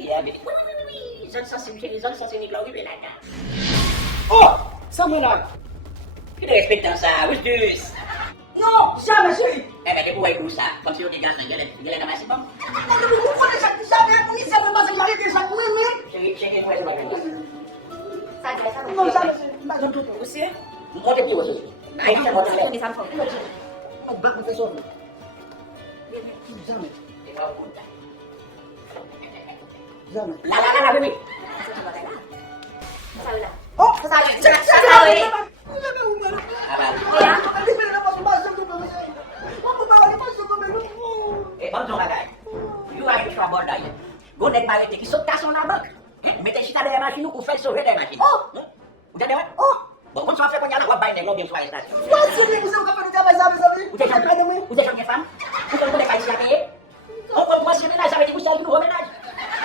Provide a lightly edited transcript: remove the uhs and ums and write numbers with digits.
iya, oui, oui, oui, oui. Ça, c'est une Claude Belaka. Oh, sama na. Kita respectan ça, oui, dus. Non, jamais, chérie. Eh ben, vous voyez où ça? Comme si on est gars, il est dans ma bon. Vous connaissez jamais, vous dites jamais, parce que j'arrive déjà, oui, oui. Chérie, moi, je vais Non, jamais, pas du tout. Monsieur, Montez plus, aussi. Ah, il vous faut des enfants. Non, pas professeur. Jamais, jamais. Là, oui, oui. Oh, Sao vậy? chérie, Sao chérie. vậy? Ah, bah. Kaya? Eh, bang Zong agak. You are in trouble dah. Go naik balik ke kisah kasih nabak. Mete kita ada machine ku fai sauver des machines. Oh. Udah dewat? Oh. Bon, on s'en fait punya anak wabai nih, lo bien soal station. Udah sampai femme? Udah sampai kayak siapa? Oh, masih menaj sampai di usia dulu menaj.